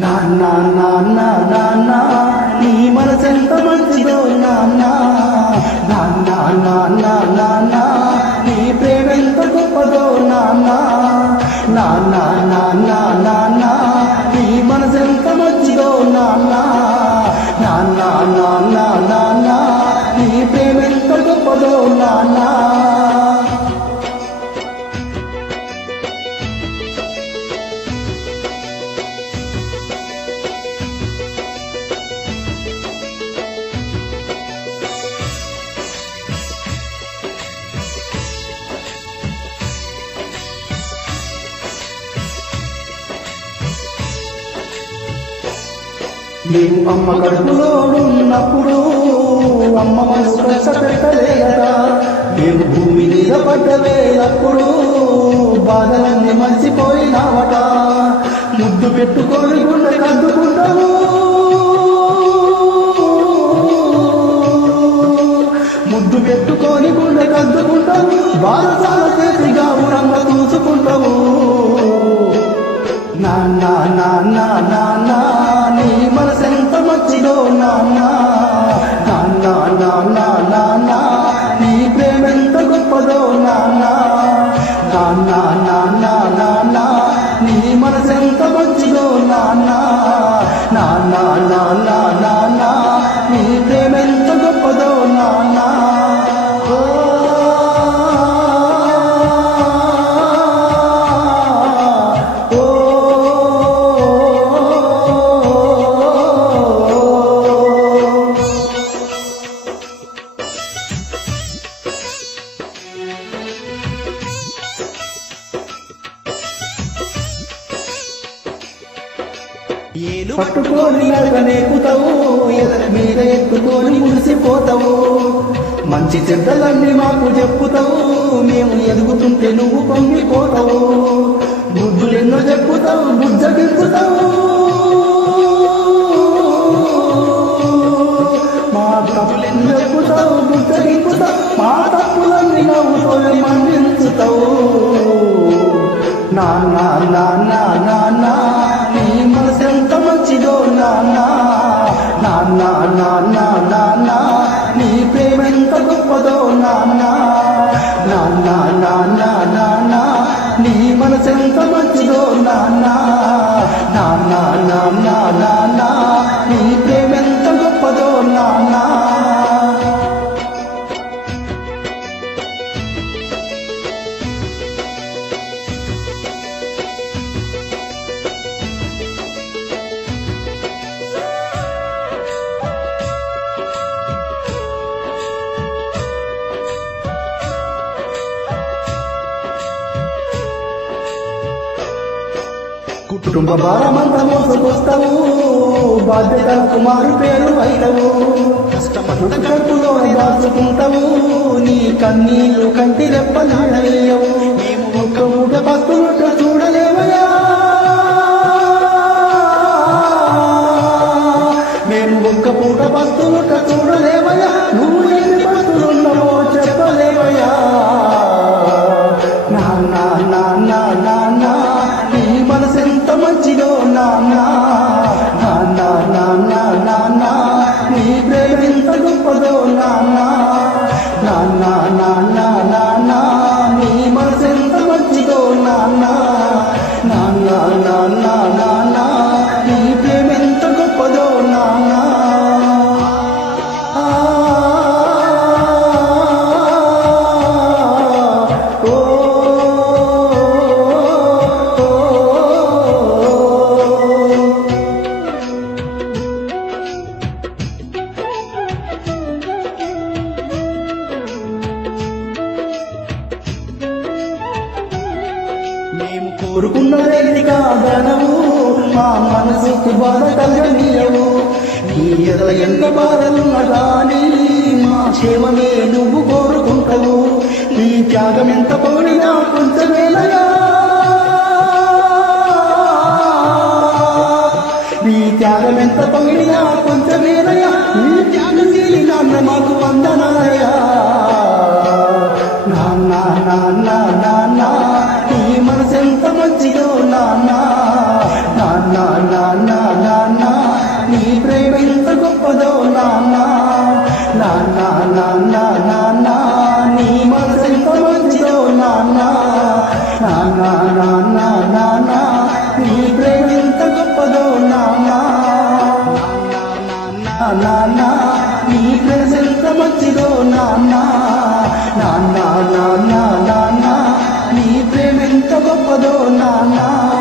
నాన్న నాన్న నాన్న నీ మనసెంత మంచిదో నాన్న నాన్న నాన్న నాన్న నీ ప్రేమెంత గొప్పదో నాన్న నాన్న నాన్న నాన్న నీ మనసెంత మంచిదో నాన్న నాన్న నాన్న నాన్న నీ ప్రేమెంత గొప్పదో నాన్న నీవు అమ్మ కడుపులో ఉన్నప్పుడు అమ్మ మనసు కష్టపెట్టలేదా నీవు భూమి మీద పడ్డవేలప్పుడు బాధలన్నీ మర్చిపోయినావట ముద్దు పెట్టుకొని గుండె కద్దుకుంటావు ముద్దు పెట్టుకొని గుండె కద్దుకుంటావు బాధసాల చేతిగా ఉరంగ చూసుకుంటావు నాన్న నాన్న నాన్న నీ మనసెంత మంచిదో నాన్న నాన్న నాన్న నాన్న నీ ప్రేమెంత గొప్పదో నాన్న నాన్న నాన్న నాన్న నీ మనసెంత మంచిదో నాన్న నాన్న నాన్న నాన్న నీ ప్రేమెంత గొప్పదో నాన్న పట్టుకొని నడకనేకుతావు ఎదరి మీద ఎత్తుకొని మురిసిపోతావు మంచి చెడ్డలన్నీ మాకు చెప్పుతావు మేము ఎదుగుతుంటే నువ్వు పొంగిపోతావు బుద్ధులెన్నో చెప్పుతావు బుజ్జగిప్పుతావు మా తప్పులెన్నో చెప్పుతావు బుజ్జగిప్పుతావు మా తప్పులన్నీ నవ్వుతో మన్నించుతావు నాన్న నాన్న నాన్న నీ మనసెంత మంచిదో నాన్న నాన్న నాన్న నాన్న నీ ప్రేమెంత గొప్పదో నాన్న నాన్న నాన్న నాన్న నీ మనసెంత మంచిదో నాన్న నాన్న నాన్న నాన్న నీ ప్రేమెంత గొప్పదో నాన్న కుటుంబ భారమంతా మోసుకొస్తావు బాధ్యతలకు మారు పేరు అయితవు కడుపులో దాచుకుంటావు నీ కన్నీళ్లు కంటి రెప్పలాడయ్యవు మేము ఒక్క ఊట భక్తులుట చూడలేవయా మేము ఒక్క పూట భక్తులుట చూడలేవయా నువ్వు ఎన్ని భక్తులున్నావో చెప్పలేవయా నాన్న నాన్న నాన్న నీ మనసెంత మంచిదో నాన్న నాన్న నాన్న నాన్న నీ ప్రేమెంత గొప్పదో నాన్న నాన్న నాన్న నాన్న నీ మనసెంత మంచిదో నాన్న నాన్న నాన్న నాన్న నీ ప్రేమెంత గొప్పదో నాన్న మేము కోరుకున్నదేది కాదనవు మా మనసుకు బాధ కలగనీయవు నీ ఎదల ఎంత బాధలున్నా గానీ మా క్షేమమే నువ్వు కోరుకుంటావు నీ త్యాగం ఎంత పొగిడినా కొంచెమేలయా నీ త్యాగం ఎంత పొగిడినా కొంచెమేలయా నీ త్యాగశీలి నాన్న మాకు వందనాలయా నాన్న నాన్న నాన్న నీ మనసెంత మంచిదో నాన్న నాన్న నాన్న నాన్న